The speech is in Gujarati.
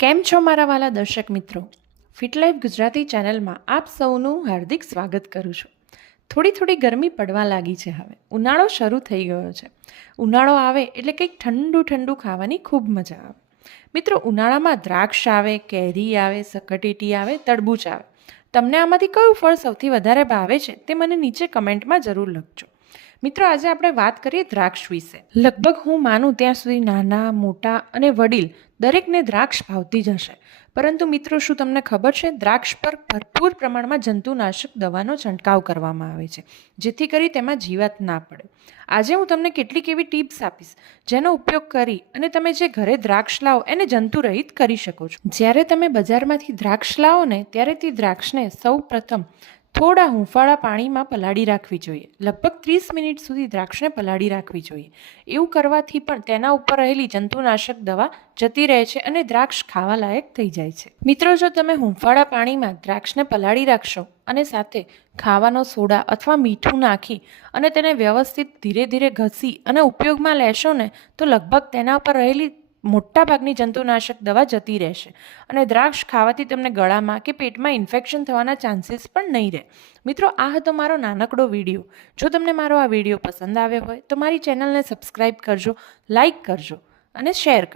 કેમ છો મારા વાલા દર્શક મિત્રો? ફિટ લાઈફ ગુજરાતી ચેનલમાં આપ સૌનું હાર્દિક સ્વાગત કરું છું. થોડી થોડી ગરમી પડવા લાગી છે હવે. ઉનાળો શરૂ થઈ ગયો છે. ઉનાળો આવે એટલે કંઈક ઠંડુ ઠંડુ ખાવાની ખૂબ મજા આવે. મિત્રો, ઉનાળામાં દ્રાક્ષ આવે, કેરી આવે, સકટેટી આવે, તરબૂચ આવે. તમને આમાંથી કયું ફળ સૌથી વધારે ભાવે છે તે મને નીચે કમેન્ટમાં જરૂર લખજો. મિત્રો આજે આપણે વાત કરીએ દ્રાક્ષ વિશે. લગભગ હું માનું ત્યાં સુધી નાના મોટા અને વડીલ દરેકને દ્રાક્ષ ભાવતી જ હશે. પરંતુ મિત્રો શું તમને ખબર છે? દ્રાક્ષ પર ભરપૂર પ્રમાણમાં જંતુનાશક દવાનો છંટકાવ કરવામાં આવે છે જેથી કરી તેમાં જીવાત ના પડે. આજે હું તમને કેટલીક એવી ટિપ્સ આપીશ જેનો ઉપયોગ કરી અને તમે જે ઘરે દ્રાક્ષ લાવો એને જંતુરહિત કરી શકો છો. જ્યારે તમે બજારમાંથી દ્રાક્ષ લાવો ને ત્યારે તે દ્રાક્ષને સૌ પ્રથમ થોડા હુંફાળા પાણીમાં પલાળી રાખવી જોઈએ. લગભગ ત્રીસ મિનિટ સુધી દ્રાક્ષને પલાળી રાખવી જોઈએ. એવું કરવાથી પણ તેના ઉપર રહેલી જંતુનાશક દવા જતી રહે છે અને દ્રાક્ષ ખાવા લાયક થઈ જાય છે. મિત્રો, જો તમે હુંફાળા પાણીમાં દ્રાક્ષને પલાળી રાખશો અને સાથે ખાવાનો સોડા અથવા મીઠું નાખી અને તેને વ્યવસ્થિત ધીરે ધીરે ઘસી અને ઉપયોગમાં લેશો ને, તો લગભગ તેના પર રહેલી મોટાભાગની જંતુનાશક દવા જતી રહેશે. અને દ્રાક્ષ ખાવાથી તમને ગળામાં કે પેટમાં ઇન્ફેક્શન થવાના ચાન્સીસ પણ નહીં રહે. મિત્રો, આ હતો મારો નાનકડો વીડિયો. જો તમને મારો આ વીડિયો પસંદ આવ્યો હોય, તો મારી ચેનલને સબસ્ક્રાઈબ કરજો, લાઇક કરજો અને શેર કરજો.